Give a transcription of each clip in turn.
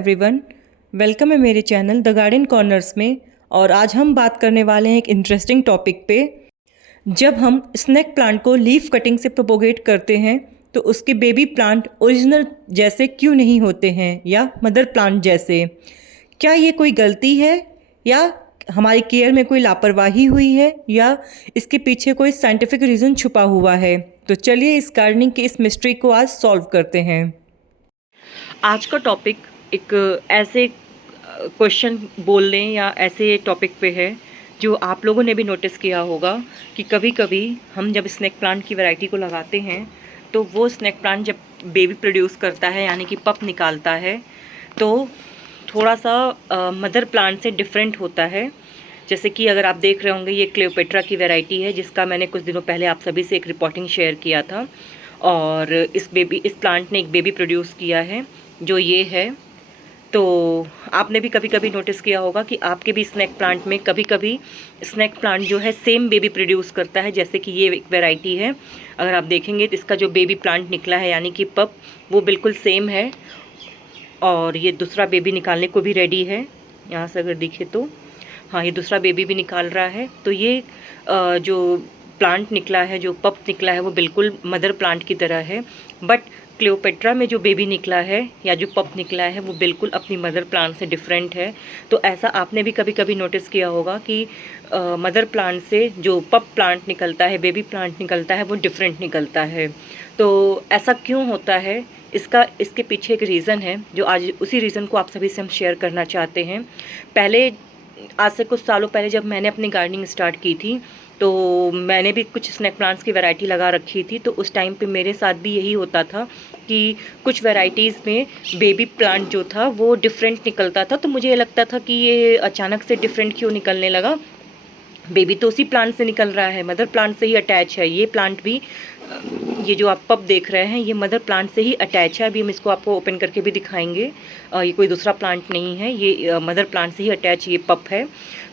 Everyone, welcome है मेरे channel the garden corners में। और आज हम बात करने वाले हैं एक इंटरेस्टिंग टॉपिक पे। जब हम स्नेक प्लांट को लीफ कटिंग से प्रोपोगेट करते हैं तो उसके बेबी प्लांट ओरिजिनल जैसे क्यों नहीं होते हैं या मदर प्लांट जैसे। क्या ये कोई गलती है या हमारी केयर में कोई लापरवाही हुई है या इसके पीछे कोई साइंटिफिक रीज़न छुपा हुआ है। तो चलिए इस गार्डनिंग की इस मिस्ट्री को आज सॉल्व करते हैं। आज का टॉपिक एक ऐसे क्वेश्चन बोल लें या ऐसे टॉपिक पे है जो आप लोगों ने भी नोटिस किया होगा कि कभी कभी हम जब स्नेक प्लांट की वैरायटी को लगाते हैं तो वो स्नेक प्लांट जब बेबी प्रोड्यूस करता है यानी कि पप निकालता है तो थोड़ा सा मदर प्लांट से डिफरेंट होता है। जैसे कि अगर आप देख रहे होंगे ये क्लियोपेट्रा की वैरायटी है जिसका मैंने कुछ दिनों पहले आप सभी से एक रिपोर्टिंग शेयर किया था और इस प्लांट ने एक बेबी प्रोड्यूस किया है जो ये है। तो आपने भी कभी कभी नोटिस किया होगा कि आपके भी स्नेक प्लांट में कभी कभी स्नेक प्लांट जो है सेम बेबी प्रोड्यूस करता है। जैसे कि ये एक वैरायटी है, अगर आप देखेंगे तो इसका जो बेबी प्लांट निकला है यानी कि पप वो बिल्कुल सेम है और ये दूसरा बेबी निकालने को भी रेडी है। यहाँ से अगर दिखे तो हाँ, ये दूसरा बेबी भी निकाल रहा है। तो ये जो प्लांट निकला है, जो पप निकला है वो बिल्कुल मदर प्लांट की तरह है। बट क्लियोपेट्रा में जो बेबी निकला है या जो पप निकला है वो बिल्कुल अपनी मदर प्लांट से डिफरेंट है। तो ऐसा आपने भी कभी कभी नोटिस किया होगा कि मदर प्लांट से जो पप प्लांट निकलता है, बेबी प्लांट निकलता है, वो डिफरेंट निकलता है। तो ऐसा क्यों होता है, इसके पीछे एक रीज़न है जो आज उसी रीज़न को आप सभी से हम शेयर करना चाहते हैं। पहले आज से कुछ सालों पहले जब मैंने अपनी गार्डनिंग स्टार्ट की थी तो मैंने भी कुछ स्नेक प्लांट्स की वैरायटी लगा रखी थी। तो उस टाइम पे मेरे साथ भी यही होता था कि कुछ वैरायटीज़ में बेबी प्लांट जो था वो डिफरेंट निकलता था। तो मुझे ये लगता था कि ये अचानक से डिफरेंट क्यों निकलने लगा, बेबी तो उसी प्लांट से निकल रहा है, मदर प्लांट से ही अटैच है। ये प्लांट भी ये जो आप पप देख रहे हैं ये मदर प्लांट से ही अटैच है। अभी हम इसको आपको ओपन करके भी दिखाएंगे। ये कोई दूसरा प्लांट नहीं है, ये मदर प्लांट से ही अटैच ये पप है।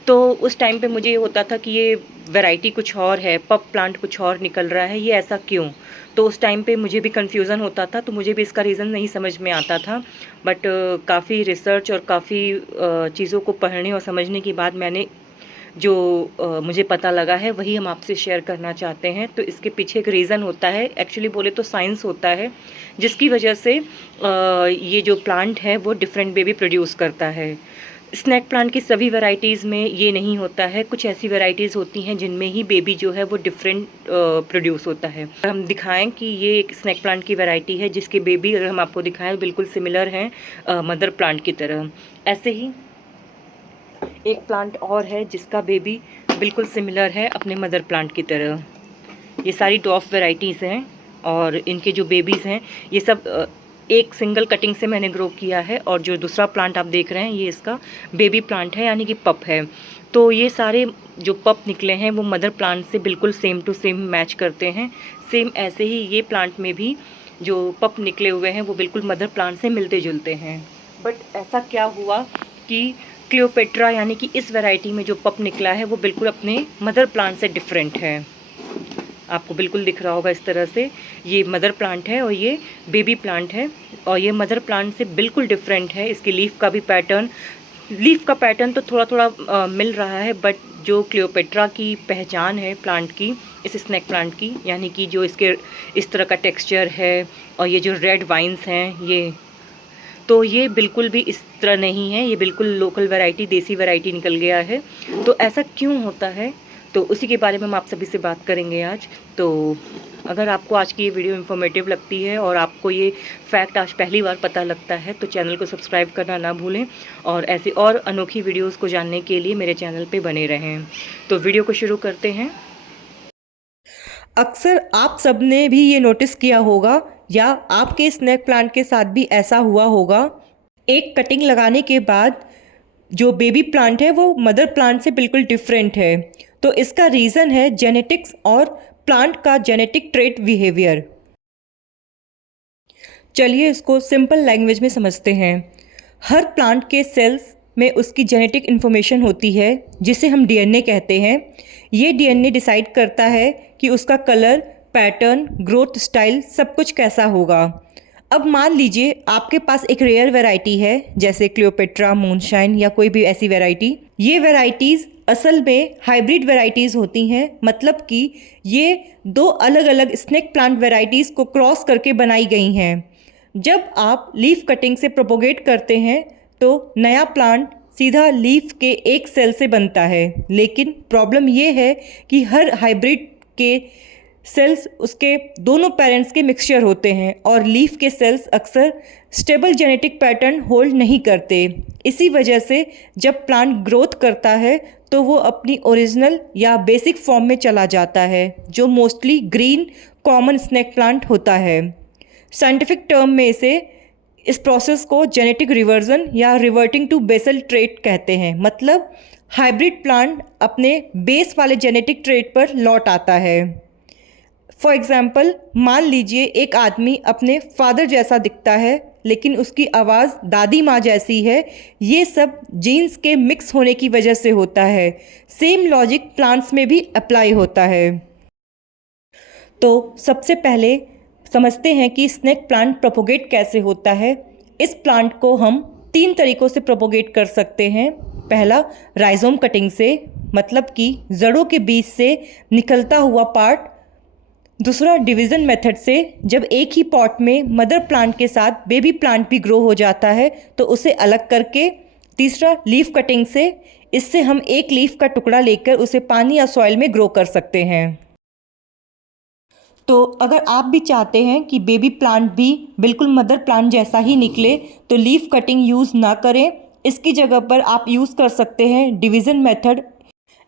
तो उस टाइम पे मुझे ये होता था कि ये वैरायटी कुछ और है, पप प्लांट कुछ और निकल रहा है, ये ऐसा क्यों। तो उस टाइम पे मुझे भी कन्फ्यूज़न होता था, तो मुझे भी इसका रीज़न नहीं समझ में आता था। बट काफ़ी रिसर्च और काफ़ी चीज़ों को पढ़ने और समझने के बाद मैंने जो मुझे पता लगा है वही हम आपसे शेयर करना चाहते हैं। तो इसके पीछे एक रीज़न होता है, एक्चुअली बोले तो साइंस होता है, जिसकी वजह से ये जो प्लांट है वो डिफरेंट बेबी प्रोड्यूस करता है। स्नैक प्लांट की सभी वैरायटीज़ में ये नहीं होता है, कुछ ऐसी वैरायटीज़ होती हैं जिनमें ही बेबी जो है वो डिफरेंट प्रोड्यूस होता है। हम दिखाएं कि ये एक स्नैक प्लांट की वैरायटी है जिसके बेबी अगर हम आपको दिखाएं बिल्कुल सिमिलर हैं मदर प्लांट की तरह। ऐसे ही एक प्लांट और है जिसका बेबी बिल्कुल सिमिलर है अपने मदर प्लांट की तरह। ये सारी डॉफ वैरायटीज़ हैं और इनके जो बेबीज़ हैं ये सब एक सिंगल कटिंग से मैंने ग्रो किया है। और जो दूसरा प्लांट आप देख रहे हैं ये इसका बेबी प्लांट है यानी कि पप है। तो ये सारे जो पप निकले हैं वो मदर प्लांट से बिल्कुल सेम टू सेम मैच करते हैं। सेम ऐसे ही ये प्लांट में भी जो पप निकले हुए हैं वो बिल्कुल मदर प्लांट से मिलते जुलते हैं। बट ऐसा क्या हुआ कि क्लियोपेट्रा यानी कि इस वैरायटी में जो पप निकला है वो बिल्कुल अपने मदर प्लांट से डिफरेंट है। आपको बिल्कुल दिख रहा होगा इस तरह से, ये मदर प्लांट है और ये बेबी प्लांट है और ये मदर प्लांट से बिल्कुल डिफरेंट है। इसकी लीफ का पैटर्न तो थोड़ा थोड़ा मिल रहा है, बट जो क्लियोपेट्रा की पहचान है प्लांट की, इस स्नैक प्लांट की, यानी कि जो इसके इस तरह का टेक्सचर है और ये जो रेड वाइन्स हैं ये बिल्कुल भी इस तरह नहीं है, ये बिल्कुल लोकल वैरायटी, देसी वैरायटी निकल गया है। तो ऐसा क्यों होता है, तो उसी के बारे में हम आप सभी से बात करेंगे आज। तो अगर आपको आज की ये वीडियो इन्फॉर्मेटिव लगती है और आपको ये फैक्ट आज पहली बार पता लगता है तो चैनल को सब्सक्राइब करना ना भूलें और ऐसी और अनोखी वीडियोस को जानने के लिए मेरे चैनल पे बने रहें। तो वीडियो को शुरू करते हैं। अक्सर आप सब ने भी ये नोटिस किया होगा या आपके स्नैक प्लांट के साथ भी ऐसा हुआ होगा, एक कटिंग लगाने के बाद जो बेबी प्लांट है वो मदर प्लांट से बिल्कुल डिफरेंट है। तो इसका रीज़न है जेनेटिक्स और प्लांट का जेनेटिक ट्रेट बिहेवियर। चलिए इसको सिंपल लैंग्वेज में समझते हैं। हर प्लांट के सेल्स में उसकी जेनेटिक इन्फॉर्मेशन होती है जिसे हम डीएनए कहते हैं। ये डीएनए डिसाइड करता है कि उसका कलर, पैटर्न, ग्रोथ स्टाइल सब कुछ कैसा होगा। अब मान लीजिए आपके पास एक रेयर वैरायटी है, जैसे क्लियोपेट्रा, मूनशाइन या कोई भी ऐसी वैरायटी। ये वैरायटीज़ असल में हाइब्रिड वैरायटीज़ होती हैं, मतलब कि ये दो अलग अलग स्नेक प्लांट वैरायटीज़ को क्रॉस करके बनाई गई हैं। जब आप लीफ कटिंग से प्रोपोगेट करते हैं तो नया प्लांट सीधा लीफ के एक सेल से बनता है, लेकिन प्रॉब्लम ये है कि हर हाइब्रिड के सेल्स उसके दोनों पेरेंट्स के मिक्सचर होते हैं और लीफ के सेल्स अक्सर स्टेबल जेनेटिक पैटर्न होल्ड नहीं करते। इसी वजह से जब प्लांट ग्रोथ करता है तो वो अपनी ओरिजिनल या बेसिक फॉर्म में चला जाता है, जो mostly green common snake plant होता है। साइंटिफिक टर्म में इस प्रोसेस को जेनेटिक रिवर्जन या रिवर्टिंग टू बेसल ट्रेट कहते हैं, मतलब हाइब्रिड प्लांट अपने बेस वाले जेनेटिक ट्रेट पर लौट आता है। फॉर एग्ज़ाम्पल, मान लीजिए एक आदमी अपने फादर जैसा दिखता है लेकिन उसकी आवाज़ दादी माँ जैसी है। ये सब जीन्स के मिक्स होने की वजह से होता है। सेम लॉजिक प्लांट्स में भी अप्लाई होता है। तो सबसे पहले समझते हैं कि स्नेक प्लांट प्रोपोगेट कैसे होता है। इस प्लांट को हम 3 तरीक़ों से प्रोपोगेट कर सकते हैं। पहला, राइजोम कटिंग से, मतलब कि जड़ों के बीच से निकलता हुआ पार्ट। दूसरा, डिवीज़न मेथड से, जब एक ही पॉट में मदर प्लांट के साथ बेबी प्लांट भी ग्रो हो जाता है तो उसे अलग करके। तीसरा, लीफ कटिंग से, इससे हम एक लीफ का टुकड़ा लेकर उसे पानी या सॉइल में ग्रो कर सकते हैं। तो अगर आप भी चाहते हैं कि बेबी प्लांट भी बिल्कुल मदर प्लांट जैसा ही निकले तो लीफ कटिंग यूज़ ना करें। इसकी जगह पर आप यूज़ कर सकते हैं डिवीज़न मेथड,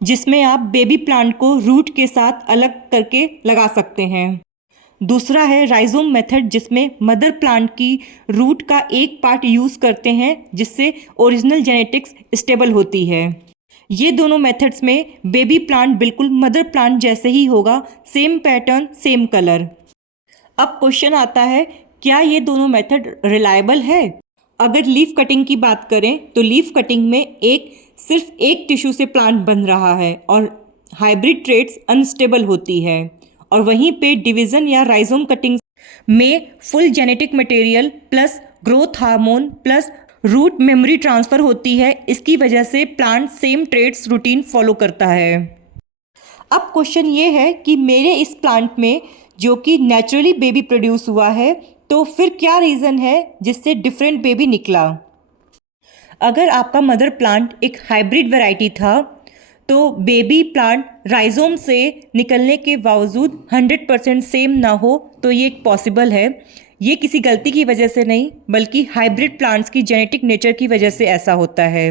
जिसमें आप बेबी प्लांट को रूट के साथ अलग करके लगा सकते हैं। दूसरा है राइजोम मेथड, जिसमें मदर प्लांट की रूट का एक पार्ट यूज़ करते हैं जिससे ओरिजिनल जेनेटिक्स स्टेबल होती है। ये दोनों मेथड्स में बेबी प्लांट बिल्कुल मदर प्लांट जैसे ही होगा, सेम पैटर्न, सेम कलर। अब क्वेश्चन आता है, क्या ये दोनों मेथड रिलायबल है? अगर लीफ कटिंग की बात करें तो लीफ कटिंग में सिर्फ एक टिश्यू से प्लांट बन रहा है और हाइब्रिड ट्रेट्स अनस्टेबल होती है, और वहीं पे डिवीज़न या राइजोम कटिंग में full genetic material plus growth hormone plus root memory transfer होती है। इसकी वजह से plant same traits routine follow करता है। अब क्वेश्चन ये है कि मेरे इस प्लांट में जो कि नेचुरली बेबी प्रोड्यूस हुआ है, तो फिर क्या रीज़न है जिससे डिफरेंट बेबी निकला? अगर आपका मदर प्लांट एक हाइब्रिड वैरायटी था तो बेबी प्लांट राइजोम से निकलने के बावजूद 100% सेम ना हो तो ये पॉसिबल है। ये किसी गलती की वजह से नहीं, बल्कि हाइब्रिड प्लांट्स की जेनेटिक नेचर की वजह से ऐसा होता है।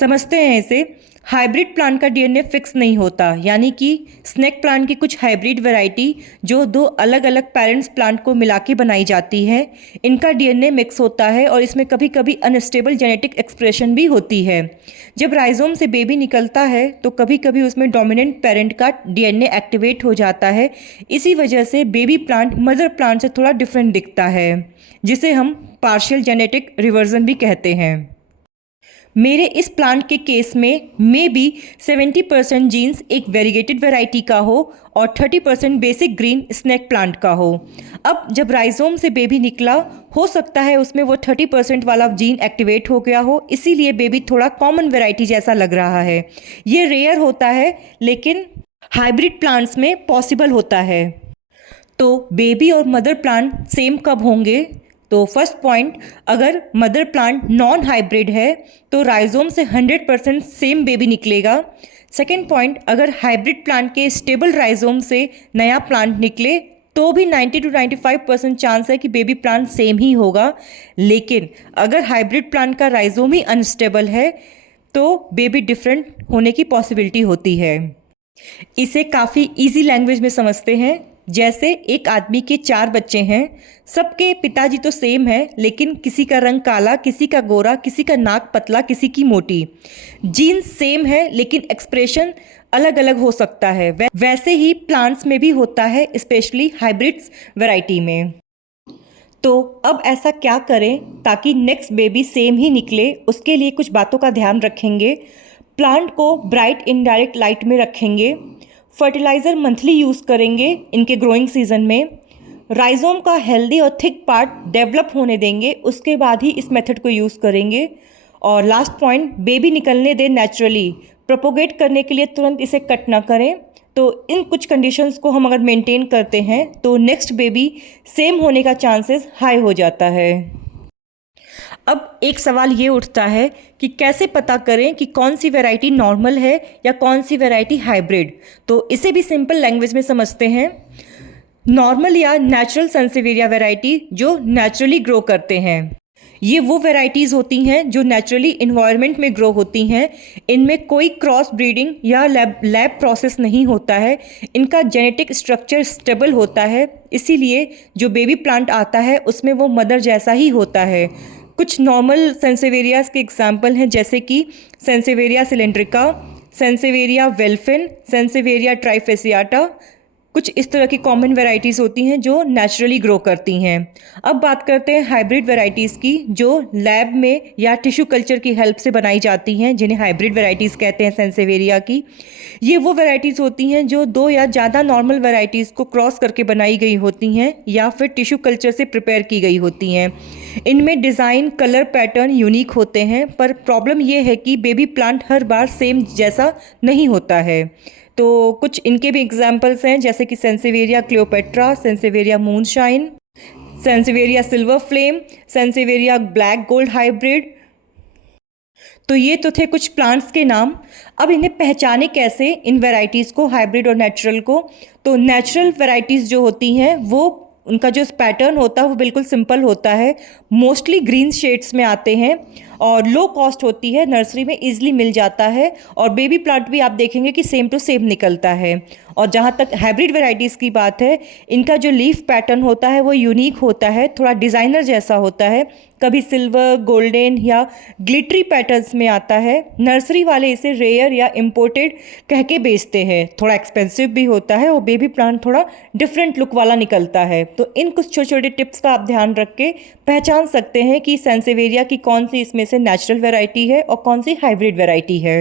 समझते हैं इसे। हाइब्रिड प्लांट का डीएनए फिक्स नहीं होता, यानी कि स्नेक प्लांट की कुछ हाइब्रिड वैरायटी जो 2 अलग अलग पेरेंट्स प्लांट को मिला के बनाई जाती है, इनका डीएनए मिक्स होता है और इसमें कभी कभी अनस्टेबल जेनेटिक एक्सप्रेशन भी होती है। जब राइजोम से बेबी निकलता है तो कभी कभी उसमें डोमिनेंट पेरेंट का डीएनए एक्टिवेट हो जाता है। इसी वजह से बेबी प्लांट मदर प्लांट से थोड़ा डिफरेंट दिखता है, जिसे हम पार्शियल जेनेटिक रिवर्जन भी कहते हैं। मेरे इस प्लांट के केस में मे बी 70% जीन्स एक वेरीगेटेड वैरायटी का हो और 30% बेसिक ग्रीन स्नेक प्लांट का हो। अब जब राइजोम से बेबी निकला, हो सकता है उसमें वो 30% वाला जीन एक्टिवेट हो गया हो, इसीलिए बेबी थोड़ा कॉमन वैरायटी जैसा लग रहा है। ये रेयर होता है, लेकिन हाइब्रिड प्लांट्स में पॉसिबल होता है। तो बेबी और मदर प्लांट सेम कब होंगे? तो फर्स्ट पॉइंट, अगर मदर प्लांट नॉन हाइब्रिड है तो राइजोम से 100% सेम बेबी निकलेगा। सेकेंड पॉइंट, अगर हाइब्रिड प्लांट के स्टेबल राइजोम से नया प्लांट निकले तो भी 90 to 95% चांस है कि बेबी प्लांट सेम ही होगा। लेकिन अगर हाइब्रिड प्लांट का राइजोम ही अनस्टेबल है तो बेबी डिफरेंट होने की पॉसिबिलिटी होती है। इसे काफ़ी इजी लैंग्वेज में समझते हैं। जैसे एक आदमी के 4 बच्चे हैं, सबके पिताजी तो सेम है, लेकिन किसी का रंग काला, किसी का गोरा, किसी का नाक पतला, किसी की मोटी। जीन्स सेम है लेकिन एक्सप्रेशन अलग अलग हो सकता है। वैसे ही प्लांट्स में भी होता है, स्पेशली हाइब्रिड्स वैरायटी में। तो अब ऐसा क्या करें ताकि नेक्स्ट बेबी सेम ही निकले? उसके लिए कुछ बातों का ध्यान रखेंगे। प्लांट को ब्राइट इनडायरेक्ट लाइट में रखेंगे। फर्टिलाइज़र मंथली यूज़ करेंगे इनके ग्रोइंग सीजन में। राइजोम का हेल्दी और थिक पार्ट डेवलप होने देंगे, उसके बाद ही इस मेथड को यूज़ करेंगे। और लास्ट पॉइंट, बेबी निकलने दें नेचुरली, प्रोपोगेट करने के लिए तुरंत इसे कट ना करें। तो इन कुछ कंडीशंस को हम अगर मेंटेन करते हैं तो नेक्स्ट बेबी सेम होने का चांसेस हाई हो जाता है। अब एक सवाल ये उठता है कि कैसे पता करें कि कौन सी वैरायटी नॉर्मल है या कौन सी वैरायटी हाइब्रिड। तो इसे भी सिंपल लैंग्वेज में समझते हैं। नॉर्मल या नेचुरल सेंसिवेरिया वैरायटी जो नेचुरली ग्रो करते हैं, ये वो वैरायटीज़ होती हैं जो नेचुरली इन्वायरमेंट में ग्रो होती हैं। इनमें कोई क्रॉस ब्रीडिंग या लैब प्रोसेस नहीं होता है। इनका जेनेटिक स्ट्रक्चर स्टेबल होता है, इसीलिए जो बेबी प्लांट आता है उसमें वो मदर जैसा ही होता है। कुछ नॉर्मल सेंसिवेरियाज के एग्जाम्पल हैं, जैसे कि सेंसिवेरिया सिलेंड्रिका, सेंसिवेरिया वेल्फिन, सेंसिवेरिया ट्राइफेसियाटा। कुछ इस तरह की कॉमन वैरायटीज़ होती हैं जो नेचुरली ग्रो करती हैं। अब बात करते हैं हाइब्रिड वैरायटीज़ की, जो लैब में या टिश्यू कल्चर की हेल्प से बनाई जाती हैं, जिन्हें हाइब्रिड वैरायटीज़ कहते हैं सेंसिवेरिया की। ये वो वैरायटीज़ होती हैं जो दो या ज़्यादा नॉर्मल वैरायटीज़ को क्रॉस करके बनाई गई होती हैं या फिर टिश्यू कल्चर से प्रिपेयर की गई होती हैं। इनमें डिज़ाइन, कलर पैटर्न यूनिक होते हैं, पर प्रॉब्लम ये है कि बेबी प्लांट हर बार सेम जैसा नहीं होता है। तो कुछ इनके भी एग्जाम्पल्स हैं, जैसे कि sansevieria Cleopatra, sansevieria moonshine, sansevieria silver flame, sansevieria black gold hybrid. तो ये तो थे कुछ प्लांट्स के नाम। अब इन्हें पहचाने कैसे, इन वैरायटीज़ को, हाइब्रिड और नेचुरल को। तो नेचुरल वैरायटीज़ जो होती हैं वो, उनका जो पैटर्न होता है वो बिल्कुल सिंपल होता है, मोस्टली ग्रीन शेड्स में आते हैं और लो कॉस्ट होती है, नर्सरी में इजीली मिल जाता है। और बेबी प्लांट भी आप देखेंगे कि सेम टू सेम निकलता है। और जहाँ तक हाइब्रिड वैरायटीज़ की बात है, इनका जो लीफ पैटर्न होता है वो यूनिक होता है, थोड़ा डिज़ाइनर जैसा होता है, कभी सिल्वर, गोल्डन या ग्लिटरी पैटर्न्स में आता है। नर्सरी वाले इसे रेयर या इम्पोर्टेड कह के बेचते हैं, थोड़ा एक्सपेंसिव भी होता है और बेबी प्लांट थोड़ा डिफरेंट लुक वाला निकलता है। तो इन कुछ छोटे छोटे टिप्स का आप ध्यान रख के पहचान सकते हैं कि सेंसिवेरिया की कौन सी इसमें से नेचुरल वैरायटी है और कौन सी हाइब्रिड वैरायटी है।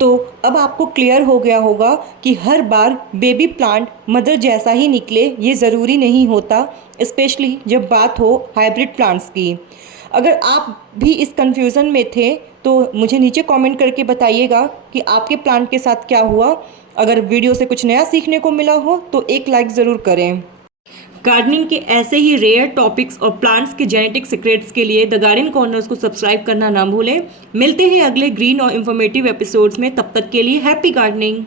तो अब आपको क्लियर हो गया होगा कि हर बार बेबी प्लांट मदर जैसा ही निकले ये ज़रूरी नहीं होता, स्पेशली जब बात हो हाइब्रिड प्लांट्स की। अगर आप भी इस कन्फ्यूज़न में थे तो मुझे नीचे कमेंट करके बताइएगा कि आपके प्लांट के साथ क्या हुआ। अगर वीडियो से कुछ नया सीखने को मिला हो तो एक लाइक ज़रूर करें। गार्डनिंग के ऐसे ही रेयर टॉपिक्स और प्लांट्स के जेनेटिक सीक्रेट्स के लिए द गार्डन कॉर्नर्स को सब्सक्राइब करना ना भूलें। मिलते हैं अगले ग्रीन और इन्फॉर्मेटिव एपिसोड्स में, तब तक के लिए हैप्पी गार्डनिंग।